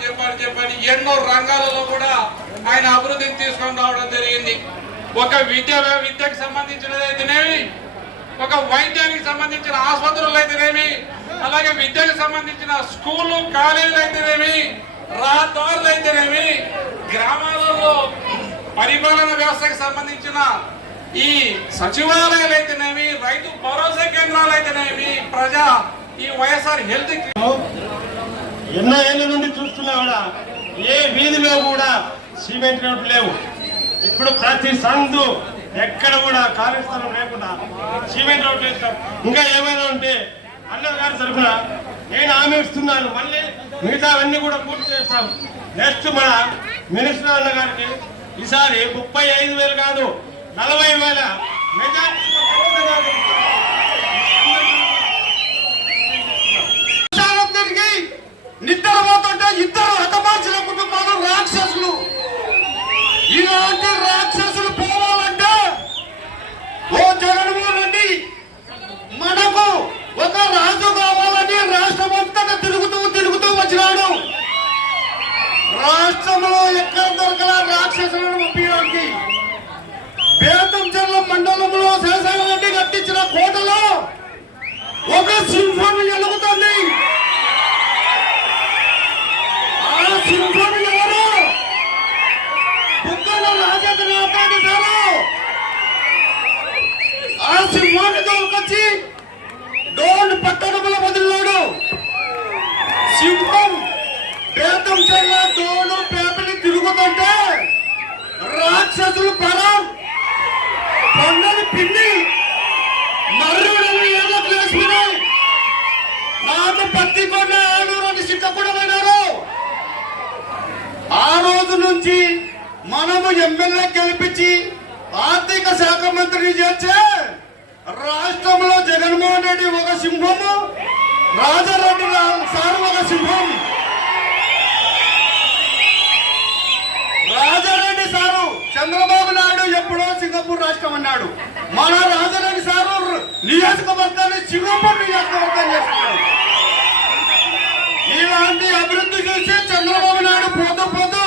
బాగుపడాలని చెప్పని చెప్పని ఎన్నో రంగాలలో కూడా ఆయన అభివృద్ధిని తీసుకొని రావడం జరిగింది. ఒక విద్య విద్యకు సంబంధించినదైతేనేమి ఒక వైద్యానికి సంబంధించిన ఆసుపత్రులు అయితేనేమి? అలాగే విద్యకు సంబంధించిన స్కూళ్ళు కాలేజీలు అయితేనేమి? రహదారులు అయితేనేమి? గ్రామాలలో పరిపాలన వ్యవస్థకు సంబంధించిన ఈ సచివాలయాలు అయితేనేమి? రైతు భరోసా కేంద్రాలు అయితేనేమి? ప్రజా ఈ వైఎస్ఆర్ హెల్త్ ఎన్నో ఏళ్ళ నుండి చూస్తున్నా కూడా ఏ వీధిలో కూడా సిమెంట్ రోడ్లు లేవు. ఇప్పుడు ప్రతి సందు ఎక్కడ కూడా ఖాళీ స్థలం లేకుండా సిమెంట్ రోడ్లు వేస్తాం ఇంకా ఏమైనా ఉంటే అన్న గారి తరఫున నేను హామీ ఇస్తున్నాను. మళ్ళీ మిగతావన్నీ కూడా పూర్తి చేస్తాం. నెక్స్ట్ మన మినిస్టర్ అన్న గారికి ఈసారి ముప్పై ఐదు వేలు కాదు నలభై వేల మెజార్టీతో ఖచ్చితంగా తిరిగి నిద్రపోతుంటే ఇద్దరు హతమార్చిన కుటుంబాలు రాక్షసులు ఇలాంటి రాక్షసులు పోవాలంటే ఓ జగన్మోహన్ రెడ్డి మనకు ఒక రాజు కావాలని రాష్ట్రం అంతటా తిరుగుతూ తిరుగుతూ వచ్చినాడు రాష్ట్రంలో ఎక్కడ దొరకల రాక్షసులను పంపించడానికి బేతంచెర్ల మండలంలో శేషాల కట్టించిన కోటలో ఒక సింహం ఎలుగుతుంది. ఆ రోజు నుంచి మనము ఎమ్మెల్యే గెలిపించి ఆర్థిక శాఖ మంత్రిని చేర్చే రాష్ట్రంలో జగన్మోహన్ రెడ్డి ఒక సింహము రాజారెడ్డి సార్ ఒక సింహం. రాజారెడ్డి సారు చంద్రబాబు నాయుడు ఎప్పుడో సింగపూర్ రాష్ట్రం అన్నాడు. మన రాజారెడ్డి సారు నియోజకవర్గాన్ని సింగపూర్ నియోజకవర్గం చేస్తున్నాడు. ఇలాంటి అభివృద్ధి చూసి చంద్రబాబు నాయుడు పోతూ పోతూ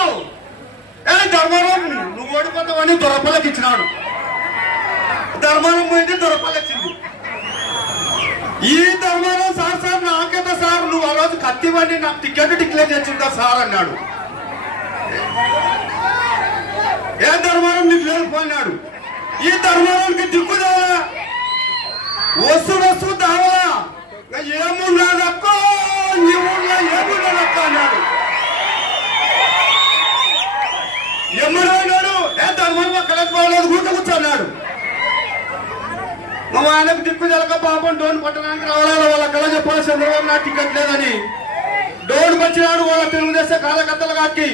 ఏ ధర్మవరం నువ్వు ఓడిపోతావని దొరపలకి ఇచ్చినాడు. ధర్మవరం పోయింది దొరపలు వచ్చింది ఈ ధర్మవరం సార్ సార్ నాకేత సార్ నువ్వు ఆ రోజు కత్తివ్వండి నాకు టికెట్ డిక్లేర్ చేసిందా సార్ అన్నాడు. ఏ ధర్మవరం నీకు లేకపోయినాడు ఈ ధర్మవరానికి దిక్కుదా వస్తు వస్తు దావా మా ఆయనకు దిక్కు తెలక పాపం డోన్ పట్టడానికి రావాలి? వాళ్ళ కళ చెప్పాలి? చంద్రబాబు నాయుడు టికెట్ లేదని. డోన్ వచ్చినాడు వాళ్ళ తెలుగుదేశం కార్యకర్తలు కాకి.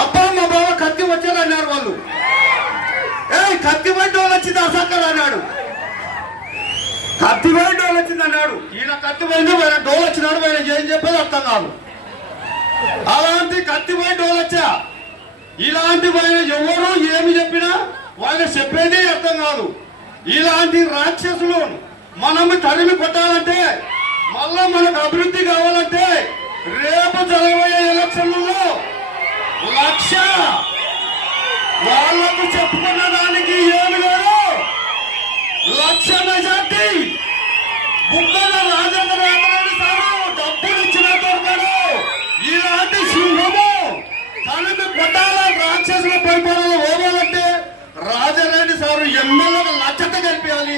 అబ్బా మా బావ కత్తి వచ్చారు అన్నారు వాళ్ళు. ఏ కత్తి పట్టి వాళ్ళు వచ్చింది అసక్కర్ అన్నాడు. కత్తి పట్టి వాళ్ళు వచ్చింది అన్నాడు. ఈయన కత్తి పోయింది ఆయన డోల్ వచ్చినాడు ఆయన ఏం చెప్పేది అర్థం కాదు. అలాంటి కత్తి పోయి డోల్ వచ్చా. ఇలాంటి ఆయన ఎవరు ఏమి చెప్పినా వాళ్ళు చెప్పేదే అర్థం కాదు. ఇలాంటి రాక్షసులు మనం తరిమి కొట్టాలంటే మళ్ళా మనకు అభివృద్ధి కావాలంటే రేపు జరగబోయే ఎలక్షన్లలో లక్ష వాళ్ళకు చెప్పుకున్న దానికి ఏమి లేదు. లక్ష మెజార్టీ బుగ్గల రాజేంద్ర రామరెడ్డి సారు డబ్బులు ఇచ్చిన దొరకడు ఇలాంటి సింహము తనకు కొట్టాల రాక్షసుల పరిపాలన రాజారెడ్డి సారు కల్పించాలి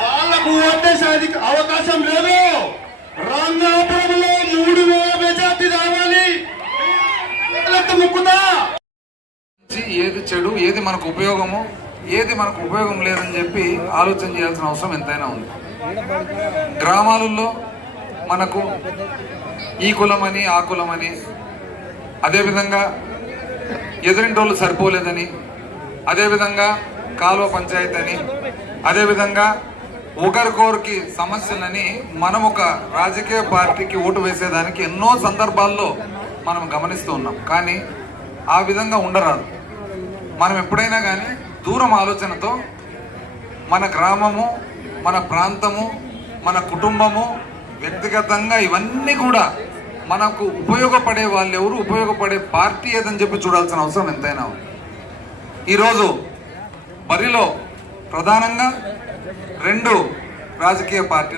వాళ్ళకు ఓటే సాధిక అవకాశం లేదు. రంగాపురంలో మూడు వేల మెజార్టీ రావాలి. ముక్కుతా. ఏది చెడు ఏది మనకు ఉపయోగము ఏది మనకు ఉపయోగం లేదని చెప్పి ఆలోచన చేయాల్సిన అవసరం ఎంతైనా ఉంది. గ్రామాలలో మనకు ఈ కులమని ఆ కులమని అదేవిధంగా ఎదురింటోళ్ళు సరిపోలేదని అదేవిధంగా కాలువ పంచాయతీ అని. అదేవిధంగా ఒకరికొకరికి సమస్యలని మనం ఒక రాజకీయ పార్టీకి ఓటు వేసేదానికి ఎన్నో సందర్భాల్లో మనం గమనిస్తూ ఉన్నాం. కానీ ఆ విధంగా ఉండరాదు. మనం ఎప్పుడైనా కానీ దూరం ఆలోచనతో మన గ్రామము మన ప్రాంతము మన కుటుంబము వ్యక్తిగతంగా ఇవన్నీ కూడా మనకు ఉపయోగపడే వాళ్ళు ఎవరు ఉపయోగపడే పార్టీ ఏదని చెప్పి చూడాల్సిన అవసరం ఎంతైనా ఈరోజు మరిలో ప్రధానంగా రెండు రాజకీయ పార్టీలు